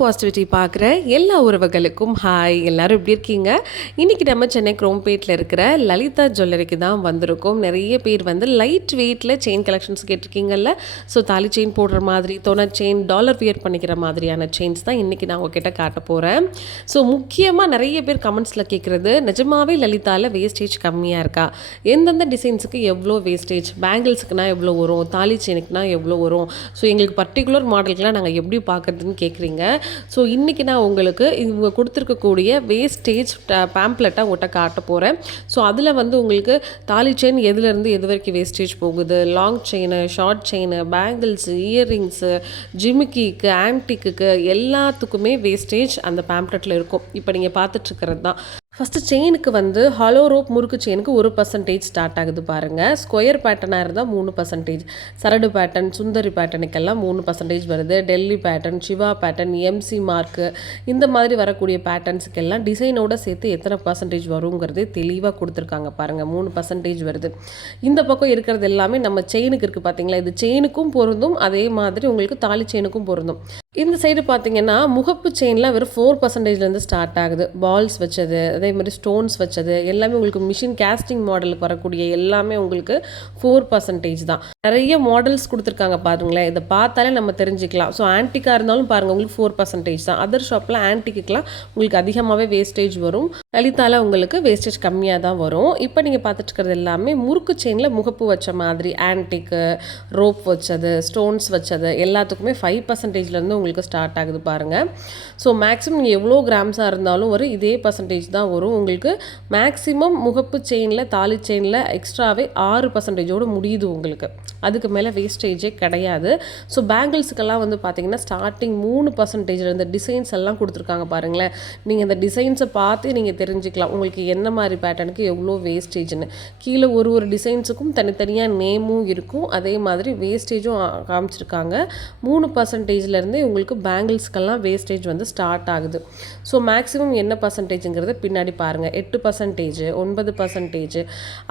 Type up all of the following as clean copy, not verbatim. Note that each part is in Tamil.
பாசிட்டிவிட்டி பார்க்குற எல்லா உறவுகளுக்கும் ஹாய். எல்லோரும் எப்படி இருக்கீங்க? இன்றைக்கி நம்ம சென்னை குரோம்பேட்டில் இருக்கிற லலிதா ஜுவல்லரிக்கு தான் வந்திருக்கோம். நிறைய பேர் வந்து லைட் வெயிட்டில் செயின் கலெக்ஷன்ஸ் கேட்டிருக்கீங்கல்ல. ஸோ தாலி செயின் போடுற மாதிரி, தொனை செயின், டாலர் வியர் பண்ணிக்கிற மாதிரியான செயின்ஸ் தான் இன்றைக்கி நான் உங்ககிட்ட காட்ட போகிறேன். ஸோ முக்கியமாக நிறைய பேர் கமெண்ட்ஸில் கேட்குறது, நிஜமாவே லலிதாவில் வேஸ்டேஜ் கம்மியாக இருக்கா? எந்தெந்த டிசைன்ஸுக்கு எவ்வளோ வேஸ்டேஜ், பேங்கிள்ஸுக்குனா எவ்வளோ வரும், தாலி செயினுக்குனா எவ்வளோ வரும், ஸோ எங்களுக்கு பர்டிகுலர் மாடலுக்குலாம் நாங்கள் எப்படி பார்க்குறதுன்னு கேட்குறீங்க. ஸோ இன்றைக்கி நான் உங்களுக்கு இவங்க கொடுத்துருக்கக்கூடிய வேஸ்டேஜ் பேம்ப்ளெட்டாக உங்கள்கிட்ட காட்ட போகிறேன். ஸோ அதில் வந்து உங்களுக்கு தாலி செயின் எதுலேருந்து எது வரைக்கும் வேஸ்டேஜ் போகுது, long chain, short chain, bangles, earrings, ஜிமிக்கிக்கு, ஆன்டிக்கு எல்லாத்துக்குமே வேஸ்டேஜ் அந்த பேம்ப்ளெட்டில் இருக்கும். இப்போ நீங்கள் பார்த்துட்ருக்கிறது தான். ஃபஸ்ட்டு செயினுக்கு வந்து ஹாலோ ரோப் முறுக்கு செயினுக்கு 1% ஸ்டார்ட் ஆகுது பாருங்கள். ஸ்கொயர் பேட்டர்னாக இருந்தால் 3%, சரடு பேட்டர்ன், சுந்தரி பேட்டர்னுக்கெல்லாம் 3% வருது. Delhi pattern, Siva pattern, MC mark, இந்த மாதிரி வரக்கூடிய பேட்டர்ன்ஸுக்கெல்லாம் டிசைனோட சேர்த்து எத்தனை பர்சன்டேஜ் வருங்கிறது தெளிவாக கொடுத்துருக்காங்க பாருங்கள். 3% வருது. இந்த பக்கம் இருக்கிறது எல்லாமே நம்ம செயினுக்கு இருக்குது பார்த்தீங்களா, இது செயினுக்கும் பொருந்தும், அதே மாதிரி உங்களுக்கு தாலி செயினுக்கும் பொருந்தும். இந்த சைடு பார்த்தீங்கன்னா முகப்பு செயின்லாம் வெறும் 4%லேருந்து ஸ்டார்ட் ஆகுது. பால்ஸ் வச்சது, அதே மாதிரி ஸ்டோன்ஸ் வச்சது எல்லாமே உங்களுக்கு மிஷின் கேஸ்டிங் மாடலுக்கு வரக்கூடிய எல்லாமே உங்களுக்கு 4% தான். நிறைய மாடல்ஸ் கொடுத்துருக்காங்க பாருங்களேன், இதை பார்த்தாலே நம்ம தெரிஞ்சுக்கலாம். ஸோ ஆன்டிக்காக இருந்தாலும் பாருங்கள், உங்களுக்கு 4% தான். அதர் ஷாப்பில் ஆன்டிக்குலாம் உங்களுக்கு அதிகமாகவே வேஸ்டேஜ் வரும். லலிதாவில் உங்களுக்கு வேஸ்டேஜ் கம்மியாக தான் வரும். இப்போ நீங்கள் பார்த்துட்டு இருக்கிறது எல்லாமே முறுக்கு செயினில் முகப்பு வச்ச மாதிரி ஆன்டிக்கு, ரோப் வச்சது, ஸ்டோன்ஸ் வச்சது எல்லாத்துக்குமே 5%லேருந்து உங்களுக்கு ஸ்டார்ட் ஆகுது பாருங்கள். ஸோ மேக்ஸிமம் நீங்கள் எவ்வளோ கிராம்ஸாக இருந்தாலும் ஒரு இதே பர்சன்டேஜ் தான் வரும் உங்களுக்கு. மேக்ஸிமம் முகப்பு செயினில், தாலி செயினில் எக்ஸ்ட்ராவே 6%ஓடு முடியுது உங்களுக்கு. அதுக்கு மேலே வேஸ்டேஜே கிடையாது. ஸோ பேங்கிள்ஸுக்கெல்லாம் வந்து பார்த்தீங்கன்னா ஸ்டார்டிங் 3% இந்த டிசைன்ஸ் எல்லாம் கொடுத்துருக்காங்க பாருங்களேன். நீங்கள் இந்த டிசைன்ஸை பார்த்து நீங்கள் தெரிஞ்சுக்கலாம் உங்களுக்கு என்ன மாதிரி பேட்டர்னுக்கு எவ்வளோ வேஸ்டேஜ்னு. கீழே ஒரு டிசைன்ஸுக்கும் தனித்தனியாக நேமும் இருக்கும், அதே மாதிரி வேஸ்டேஜும் காமிச்சிருக்காங்க. 3%லேருந்தே உங்களுக்கு பேங்கிள்ஸ்க்கெல்லாம் வேஸ்டேஜ் வந்து ஸ்டார்ட் ஆகுது. ஸோ மேக்ஸிமம் என்ன பர்சன்டேஜுங்கிறத பின்னாடி பாருங்கள். 8%, 9%,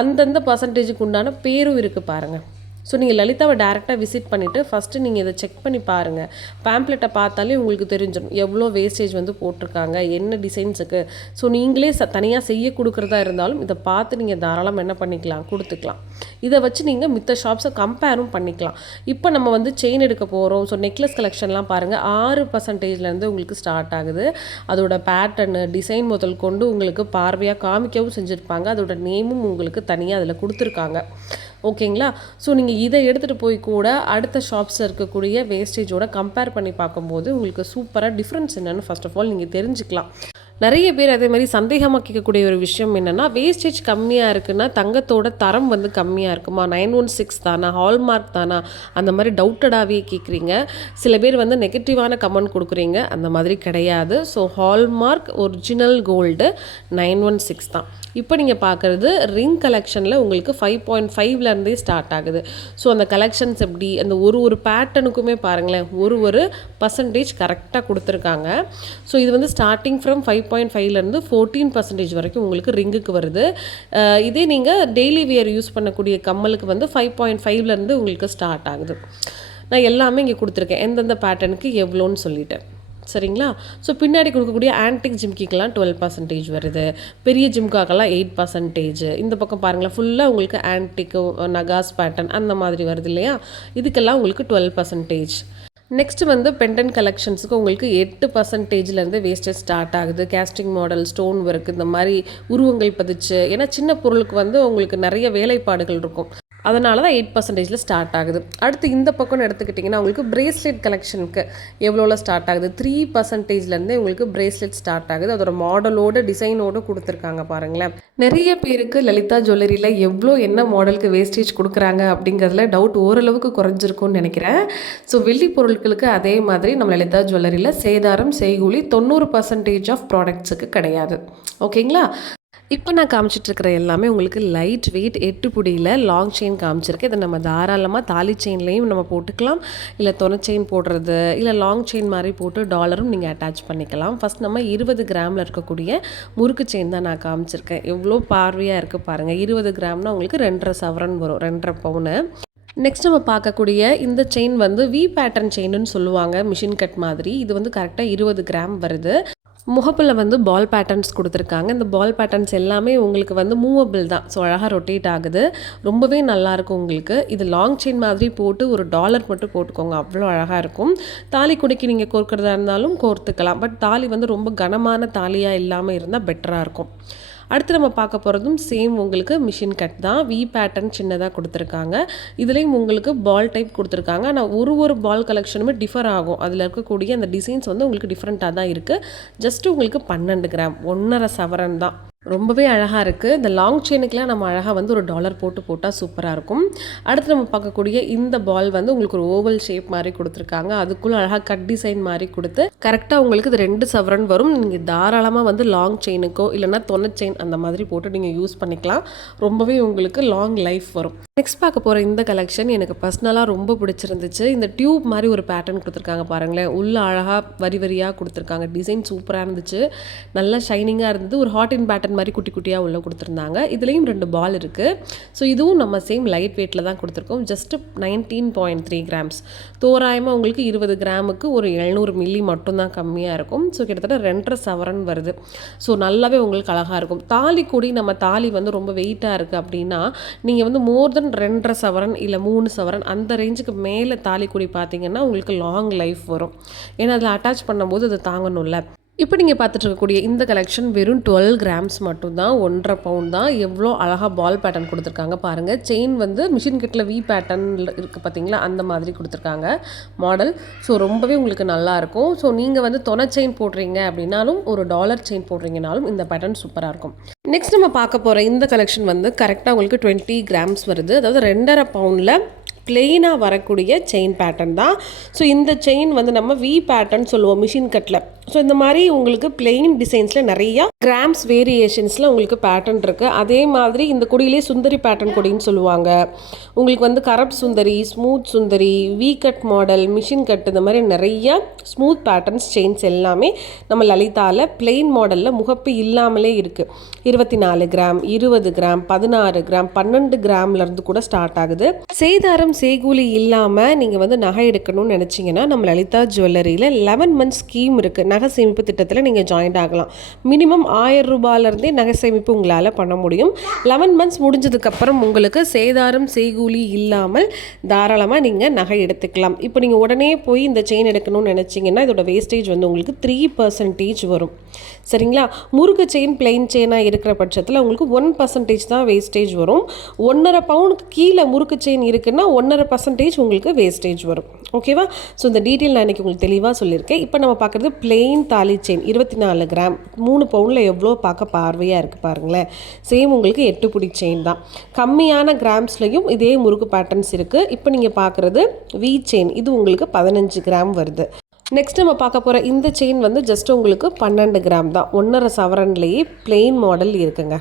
அந்தந்த பர்சன்டேஜுக்கு உண்டான பேரும் இருக்குது பாருங்கள். ஸோ நீங்கள் லலிதாவை டேரெக்டாக விசிட் பண்ணிவிட்டு ஃபஸ்ட்டு நீங்கள் இதை செக் பண்ணி பாருங்கள். பேம்ப்ளெட்டை பார்த்தாலே உங்களுக்கு தெரிஞ்சிடும் எவ்வளோ வேஸ்டேஜ் வந்து போட்டிருக்காங்க, என்ன டிசைன்ஸுக்கு. ஸோ நீங்களே தனியாக செய்ய கொடுக்குறதா இருந்தாலும் இதை பார்த்து நீங்கள் தாராளமாக என்ன பண்ணிக்கலாம், கொடுத்துக்கலாம். இதை வச்சு நீங்கள் மித்த ஷாப்ஸை கம்பேரும் பண்ணிக்கலாம். இப்போ நம்ம வந்து செயின் எடுக்க போகிறோம். ஸோ நெக்லஸ் கலெக்ஷன்லாம் பாருங்கள், 6%லேருந்து உங்களுக்கு ஸ்டார்ட் ஆகுது. அதோட பேட்டர்னு, டிசைன் முதல் கொண்டு உங்களுக்கு பார்வையாக காமிக்கவும் செஞ்சுருப்பாங்க. அதோட நேமும் உங்களுக்கு தனியாக அதில் கொடுத்துருக்காங்க. ஓகேங்களா? ஸோ நீங்கள் இதை எடுத்துகிட்டு போய் கூட அடுத்த ஷாப்ஸில் இருக்கக்கூடிய வேஸ்டேஜோட கம்பேர் பண்ணி பார்க்கும்போது உங்களுக்கு சூப்பராக டிஃப்ரென்ஸ் என்னென்னு ஃபர்ஸ்ட் ஆஃப் ஆல் நீங்கள் தெரிஞ்சுக்கலாம். நிறைய பேர் அதே மாதிரி சந்தேகமாக கேட்கக்கூடிய ஒரு விஷயம் என்னென்னா, வேஸ்டேஜ் கம்மியாக இருக்குன்னா தங்கத்தோட தரம் வந்து கம்மியாக இருக்குமா, 916 தானா, ஹால்மார்க் தானா, அந்த மாதிரி டவுட்டடாகவே கேட்குறீங்க. சில பேர் வந்து நெகட்டிவான கமெண்ட் கொடுக்குறீங்க. அந்த மாதிரி கிடையாது. ஸோ ஹால்மார்க் ஒரிஜினல் கோல்டு 916 தான். இப்போ நீங்கள் பார்க்குறது ரிங் கலெக்ஷனில் உங்களுக்கு 5.5லேருந்தே ஸ்டார்ட் ஆகுது. ஸோ அந்த கலெக்ஷன்ஸ் எப்படி, அந்த ஒரு பேட்டர்னுக்குமே பாருங்களேன், ஒரு பர்சன்டேஜ் கரெக்டாக கொடுத்துருக்காங்க. ஸோ இது வந்து ஸ்டார்டிங் ஃப்ரம் 5.5லேருந்து 14% வரைக்கும் உங்களுக்கு ரிங்குக்கு வருது. இதே நீங்கள் டெய்லி வியர் யூஸ் பண்ணக்கூடிய கம்மலுக்கு வந்து 5.5லேருந்து உங்களுக்கு ஸ்டார்ட் ஆகுது. நான் எல்லாமே இங்கே கொடுத்துருக்கேன், எந்தெந்த பேட்டர்னுக்கு எவ்வளோன்னு சொல்லிட்டேன். சரிங்களா? ஸோ பின்னாடி கொடுக்கக்கூடிய ஆன்டிக் ஜிம்கிக்கெலாம் 12% வருது. பெரிய ஜிம்காக்கெல்லாம் 8%. இந்த பக்கம் பாருங்களேன், ஃபுல்லாக உங்களுக்கு ஆன்டிக்கு, நகாஸ் பேட்டர்ன் அந்த மாதிரி வருது இல்லையா, இதுக்கெல்லாம் உங்களுக்கு 12%. நெக்ஸ்ட் வந்து பெண்டன் கலெக்ஷன்ஸுக்கு உங்களுக்கு 8%லேருந்து வேஸ்டேஜ் ஸ்டார்ட் ஆகுது. கேஸ்டிங் மாடல், ஸ்டோன் ஒர்க், இந்த மாதிரி உருவங்கள் பதிச்சு, ஏன்னா சின்ன பொருளுக்கு வந்து உங்களுக்கு நிறைய வேலைப்பாடுகள் இருக்கும், அதனால தான் 8%ல் ஸ்டார்ட் ஆகுது. அடுத்து இந்த பக்கம்னு எடுத்துக்கிட்டிங்கன்னா உங்களுக்கு பிரேஸ்லெட் கலெக்ஷனுக்கு எவ்வளோவில் ஸ்டார்ட் ஆகுது, 3%லேருந்தே உங்களுக்கு பிரேஸ்லெட் ஸ்டார்ட் ஆகுது. அதோட மாடலோட டிசைனோடு கொடுத்துருக்காங்க பாருங்களேன். நிறைய பேருக்கு லலிதா ஜுவல்லரியில் எவ்வளோ என்ன மாடலுக்கு வேஸ்டேஜ் கொடுக்குறாங்க அப்படிங்கிறதுல டவுட் ஓரளவுக்கு குறைஞ்சிருக்கும்னு நினைக்கிறேன். ஸோ வெள்ளி பொருட்களுக்கு அதே மாதிரி நம்ம லலிதா ஜுவல்லரியில் சேதாரம், செய்கூலி 90% ஆஃப் ப்ராடக்ட்ஸுக்கு கிடையாது. ஓகேங்களா? இப்போ நான் காமிச்சிட்ருக்கிற எல்லாமே உங்களுக்கு லைட் வெயிட் 8 புடியில் லாங் செயின் காமிச்சிருக்கேன். இதை நம்ம தாராளமாக தாலி செயின்லேயும் நம்ம போட்டுக்கலாம், இல்லை தொனை செயின் போடுறது, இல்லை லாங் செயின் மாதிரி போட்டு டாலரும் நீங்கள் அட்டாச் பண்ணிக்கலாம். ஃபஸ்ட் நம்ம 20 கிராமில் இருக்கக்கூடிய முறுக்கு செயின் தான் நான் காமிச்சிருக்கேன். எவ்வளோ பார்வையாக இருக்குது பாருங்கள். 20 கிராம்னா உங்களுக்கு 2.5 சவரன் வரும், 2.5 பவுனு. நெக்ஸ்ட் நம்ம பார்க்கக்கூடிய இந்த செயின் வந்து வி பேட்டர்ன் செயின்னு சொல்லுவாங்க. மிஷின் கட் மாதிரி. இது வந்து கரெக்டாக 20 கிராம் வருது. முகப்பில் வந்து பால் பேட்டர்ன்ஸ் கொடுத்துருக்காங்க. இந்த பால் பேட்டர்ன்ஸ் எல்லாமே உங்களுக்கு வந்து மூவபிள் தான். ஸோ அழகாக ரொட்டேட் ஆகுது. ரொம்பவே நல்லாயிருக்கும் உங்களுக்கு. இது லாங் செயின் மாதிரி போட்டு ஒரு டாலர் மட்டும் போட்டுக்கோங்க. அவ்வளோ அழகாக இருக்கும். தாலி கொடிக்கு நீங்கள் கோர்க்கிறதா இருந்தாலும் கோர்த்துக்கலாம். பட் தாலி வந்து ரொம்ப கனமான தாலியாக இல்லாமல் இருந்தால் பெட்டராக இருக்கும். அடுத்து நம்ம பார்க்க போகிறதும் சேம் உங்களுக்கு மிஷின் கட் தான். வி பேட்டர்ன் சின்னதாக கொடுத்துருக்காங்க. இதுலேயும் உங்களுக்கு பால் டைப் கொடுத்துருக்காங்க. ஆனால் ஒரு பால் கலெக்ஷனுமே டிஃபர் ஆகும். அதில் இருக்கக்கூடிய அந்த டிசைன்ஸ் வந்து உங்களுக்கு டிஃப்ரெண்ட்டாக தான் இருக்குது. ஜஸ்ட் உங்களுக்கு 12 கிராம் 1.5 சவரன் தான். ரொம்பவே அழகாக இருக்குது. இந்த லாங் செயினுக்கெலாம் நம்ம அழகாக வந்து ஒரு டாலர் போட்டால் சூப்பராக இருக்கும். அடுத்து நம்ம பார்க்கக்கூடிய இந்த பால் வந்து உங்களுக்கு ஒரு ஓவல் ஷேப் மாதிரி கொடுத்துருக்காங்க. அதுக்குள்ளே அழகாக கட் டிசைன் மாதிரி கொடுத்து கரெக்டாக உங்களுக்கு இது 2 சவரன் வரும். நீங்கள் தாராளமாக வந்து லாங் செயினுக்கோ இல்லைனா தொன்னை செயின் அந்த மாதிரி போட்டு நீங்கள் யூஸ் பண்ணிக்கலாம். ரொம்பவே உங்களுக்கு லாங் லைஃப் வரும். நெக்ஸ்ட் பார்க்க போகிற இந்த கலெக்ஷன் எனக்கு பர்சனலாக ரொம்ப பிடிச்சிருந்துச்சு. இந்த டியூப் மாதிரி ஒரு பேட்டர்ன் கொடுத்துருக்காங்க பாருங்களேன். உள்ள அழகாக வரியாக கொடுத்துருக்காங்க. டிசைன் சூப்பராக இருந்துச்சு. நல்லா ஷைனிங்காக இருந்தது. ஒரு ஹாட் இன் பேட்டர்ன் மாதிரி குட்டி குட்டியாக உள்ள கொடுத்துருந்தாங்க. இதுலேயும் 2 பால் இருக்குது. ஸோ இதுவும் நம்ம சேம் லைட் வெயிட்டில் தான் கொடுத்துருக்கோம். Just 19.3 grams. தோராயமாக உங்களுக்கு 20 கிராமுக்கு ஒரு 700 மில்லி மட்டும்தான் கம்மியாக இருக்கும். ஸோ கிட்டத்தட்ட 2.5 சவரன் வருது. ஸோ நல்லாவே உங்களுக்கு அழகாக இருக்கும். தாலி கொடி நம்ம தாலி வந்து ரொம்ப வெயிட்டாக இருக்குது அப்படின்னா நீங்கள் வந்து மோர் தென் 2.5 சவரன் இல்லை 3 சவரன் அந்த ரேஞ்சுக்கு மேலே தாலி கொடி பார்த்தீங்கன்னா உங்களுக்கு லாங் லைஃப் வரும். ஏன்னா அதில் அட்டாச் பண்ணும்போது அது தாங்கணும்ல. இப்போ நீங்கள் பார்த்துட்டு இருக்கக்கூடிய இந்த கலெக்ஷன் வெறும் 12 கிராம்ஸ் மட்டும்தான். 1.5 பவுண்ட் தான். எவ்வளோ அழகாக பால் பேட்டர்ன் கொடுத்துருக்காங்க பாருங்கள். செயின் வந்து மிஷின் கட்டில் வி பேட்டர்னில் இருக்குது பார்த்தீங்களா, அந்த மாதிரி கொடுத்துருக்காங்க மாடல். ஸோ ரொம்பவே உங்களுக்கு நல்லாயிருக்கும். ஸோ நீங்கள் வந்து தொனை செயின் போடுறீங்க அப்படின்னாலும் ஒரு டாலர் செயின் போடுறீங்கனாலும் இந்த பேட்டர்ன் சூப்பராக இருக்கும். நெக்ஸ்ட் நம்ம பார்க்க போகிற இந்த கலெக்ஷன் வந்து கரெக்டாக உங்களுக்கு 20 கிராம்ஸ் வருது. அதாவது 2.5 பவுண்டில் பிளெயினாக வரக்கூடிய செயின் பேட்டர்ன் தான். ஸோ இந்த செயின் வந்து நம்ம வி பேட்டர்ன் சொல்லுவோம் மிஷின் கட்டில். ஸோ இந்த மாதிரி உங்களுக்கு பிளெயின் டிசைன்ஸில் நிறையா கிராம்ஸ் வேரியேஷன்ஸில் உங்களுக்கு பேட்டர்ன் இருக்குது. அதே மாதிரி இந்த கொடியிலே சுந்தரி பேட்டர்ன் கொடின்னு சொல்லுவாங்க. உங்களுக்கு வந்து கரப் சுந்தரி, ஸ்மூத் சுந்தரி, V cut model, machine cut, இந்த மாதிரி நிறைய ஸ்மூத் பேட்டர்ன்ஸ் செயின்ஸ் எல்லாமே நம்ம லலிதாவில் பிளெயின் மாடலில் முகப்பு இல்லாமலே இருக்குது. 24 கிராம், 20 கிராம், 16 கிராம், 12 கிராம்லேருந்து கூட ஸ்டார்ட் ஆகுது. சேதாரம் சேகூலி இல்லாமல் நீங்கள் வந்து நகை எடுக்கணும்னு நினச்சிங்கன்னா நம்ம லலிதா ஜுவல்லரியில் 11 மந்த்ஸ் ஸ்கீம் இருக்குது. நகை சேமிப்பு திட்டத்தில் நீங்கள் ஜாயின் ஆகலாம். மினிமம் 1000 ரூபாயிலேருந்தே நகை சேமிப்பு உங்களால் பண்ண முடியும். 11 மந்த்ஸ் முடிஞ்சதுக்கப்புறம் உங்களுக்கு சேதாரம் சேகூலி இல்லாமல் தாராளமாக நீங்கள் நகை எடுத்துக்கலாம். இப்போ நீங்கள் உடனே போய் இந்த செயின் எடுக்கணும்னு நினச்சிங்கன்னா இதோட வேஸ்டேஜ் வந்து உங்களுக்கு 3% வரும். சரிங்களா? முறுக்கு செயின் பிளெயின் செயினாக இருக்கிற பட்சத்தில் உங்களுக்கு 1% தான் வேஸ்டேஜ் வரும். 1.5 பவுனுக்கு கீழே முறுக்கு செயின் இருக்குன்னா 1.5% உங்களுக்கு வேஸ்டேஜ் வரும். ஓகேவா? ஸோ இந்த டீட்டெயில் நான் இன்றைக்கி உங்களுக்கு தெளிவாக சொல்லியிருக்கேன். இப்போ நம்ம பார்க்குறது பிளெயின் தாலி செயின் 24 கிராம் 3 பவுனில் எவ்வளோ பார்க்க பார்வையாக இருக்குது பாருங்களேன். சேம் உங்களுக்கு 8 புடி செயின் தான். கம்மியான கிராம்ஸ்லையும் இதே முறுக்கு பேட்டர்ன்ஸ் இருக்குது. இப்போ நீங்கள் பார்க்குறது வி செயின். இது உங்களுக்கு 15 கிராம் வருது. நெக்ஸ்ட் நம்ம பார்க்க போகிற இந்த செயின் வந்து ஜஸ்ட் உங்களுக்கு 12 கிராம் தான். 1.5 சவரன்லேயே பிளெயின் மாடல் இருக்குங்க.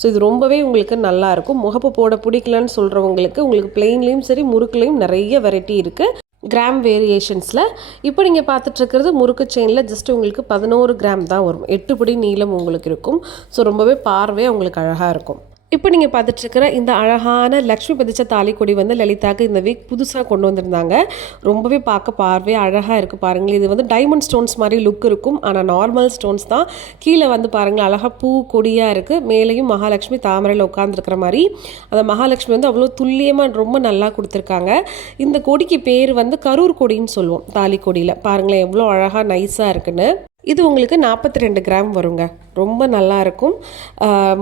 ஸோ இது ரொம்பவே உங்களுக்கு நல்லாயிருக்கும். முகப்பு போட பிடிக்கலன்னு சொல்கிறவங்களுக்கு உங்களுக்கு பிளெயின்லேயும் சரி முறுக்குலேயும் நிறைய வெரைட்டி இருக்குது கிராம் வேரியேஷன்ஸில். இப்போ நீங்கள் பார்த்துட்ருக்கிறது முறுக்கு செயினில் ஜஸ்ட் உங்களுக்கு 11 கிராம் தான் வரும். 8 படி நீளம் உங்களுக்கு இருக்கும். ஸோ ரொம்பவே பார்வையாக உங்களுக்கு அழகாக இருக்கும். இப்போ நீங்கள் பார்த்துட்ருக்கிற இந்த அழகான லக்ஷ்மி பதிச்ச தாலிக்கொடி வந்து லலிதாக்கு இந்த வீக் புதுசாக கொண்டு வந்திருந்தாங்க. ரொம்பவே பார்க்க பார்வையாக அழகாக இருக்குது பாருங்கள். இது வந்து டைமண்ட் ஸ்டோன்ஸ் மாதிரி லுக் இருக்கும். ஆனால் நார்மல் ஸ்டோன்ஸ் தான். கீழே வந்து பாருங்கள் அழகாக பூ கொடியாக இருக்குது. மேலேயும் மகாலட்சுமி தாமரையில் உட்காந்துருக்கிற மாதிரி அந்த மகாலட்சுமி வந்து அவ்வளோ துல்லியமாக ரொம்ப நல்லா கொடுத்துருக்காங்க. இந்த கொடிக்கு பேர் வந்து கரூர் கொடின்னு சொல்லுவோம். தாலிக்கொடியில் பாருங்களேன் எவ்வளோ அழகாக நைஸாக இருக்குன்னு. இது உங்களுக்கு 42 கிராம் வருங்க. ரொம்ப நல்லாயிருக்கும்.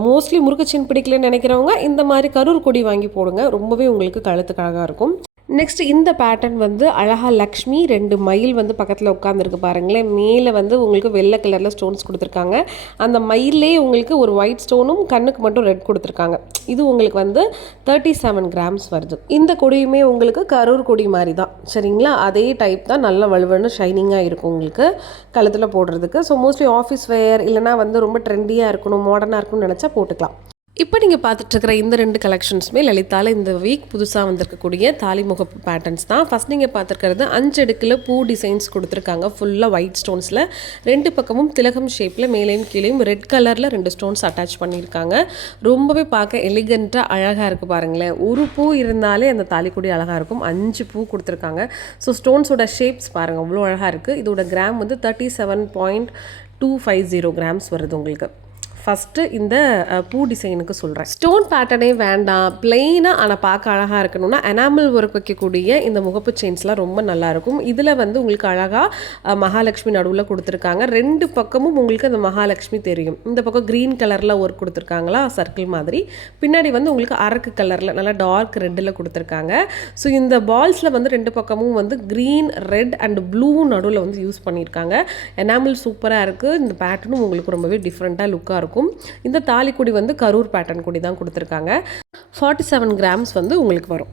மோஸ்ட்லி முறுக்கு செயின் பிடிக்கலன்னு நினைக்கிறவங்க இந்த மாதிரி கரூர் கொடி வாங்கி போடுங்க. ரொம்பவே உங்களுக்கு கழுத்துக்கு அழகாக இருக்கும். நெக்ஸ்ட் இந்த பேட்டர்ன் வந்து அழகா லக்ஷ்மி 2 மயில் வந்து பக்கத்தில் உட்காந்துருக்கு பாருங்களேன். மேலே வந்து உங்களுக்கு வெள்ளை கலரில் ஸ்டோன்ஸ் கொடுத்துருக்காங்க. அந்த மயிலே உங்களுக்கு ஒரு ஒயிட் ஸ்டோனும் கண்ணுக்கு மட்டும் ரெட் கொடுத்துருக்காங்க. இது உங்களுக்கு வந்து 37 கிராம்ஸ் வருது. இந்த கொடியுமே உங்களுக்கு கரூர் கொடி மாதிரி தான். சரிங்களா? அதே டைப் தான். நல்ல வலுவன்னு ஷைனிங்காக இருக்கும் உங்களுக்கு கழுத்தில் போடுறதுக்கு. ஸோ மோஸ்ட்லி ஆஃபீஸ் வேர் இல்லைனா வந்து ரொம்ப ட்ரெண்டியாக இருக்கணும் மாடர்னாக இருக்கணும்னு நினச்சா போட்டுக்கலாம். இப்போ நீங்கள் பார்த்துட்ருக்கிற இந்த 2 கலெக்ஷன்ஸுமே லலிதால இந்த வீக் புதுசாக வந்திருக்கக்கூடிய தாலி முகப்பு பேட்டர்ன்ஸ் தான். ஃபஸ்ட் நீங்கள் பார்த்துருக்கிறது 5 அடுக்கில் பூ டிசைன்ஸ் கொடுத்துருக்காங்க. ஃபுல்லாக ஒயிட் ஸ்டோன்ஸில் 2 பக்கமும் திலகம் ஷேப்பில் மேலேயும் கீழேயும் ரெட் கலரில் 2 ஸ்டோன்ஸ் அட்டாச் பண்ணியிருக்காங்க. ரொம்பவே பார்க்க எலிகண்ட்டாக அழகாக இருக்குது பாருங்களேன். ஒரு பூ இருந்தாலே அந்த தாலிக்குடி அழகாக இருக்கும். 5 பூ கொடுத்துருக்காங்க. ஸோ ஸ்டோன்ஸோட ஷேப்ஸ் பாருங்கள், அவ்வளோ அழகாக இருக்குது. இதோட கிராம் வந்து 37.250 கிராம்ஸ் வருது உங்களுக்கு. ஃபஸ்ட்டு இந்த பூ டிசைனுக்கு சொல்கிறேன். ஸ்டோன் பேட்டர்னே வேண்டாம், பிளெயினாக ஆனால் பார்க்க அழகாக இருக்கணும்னா எனாமல் ஒர்க் வைக்கக்கூடிய இந்த முகப்பு செயின்ஸ்லாம் ரொம்ப நல்லாயிருக்கும். இதில் வந்து உங்களுக்கு அழகாக மகாலட்சுமி நடுவில் கொடுத்துருக்காங்க. 2 பக்கமும் உங்களுக்கு அந்த மகாலட்சுமி தெரியும். இந்த பக்கம் க்ரீன் கலரில் ஒர்க் கொடுத்துருக்காங்களா, சர்க்கிள் மாதிரி. பின்னாடி வந்து உங்களுக்கு அரக்கு கலரில் நல்லா டார்க் ரெட்டில் கொடுத்துருக்காங்க. ஸோ இந்த பால்ஸில் வந்து 2 பக்கமும் வந்து க்ரீன், ரெட் அண்ட் ப்ளூ நடுவில் வந்து யூஸ் பண்ணியிருக்காங்க. எனாமல் சூப்பராக இருக்குது. இந்த பேட்டர்னும் உங்களுக்கு ரொம்பவே டிஃப்ரெண்ட்டாக லுக்காக இருக்கும். இந்த தாலிக்குடி வந்து கரூர் பேட்டர்ன் கூடி தான் கொடுத்துருக்காங்க. 47 கிராம்ஸ் வந்து உங்களுக்கு வரும்.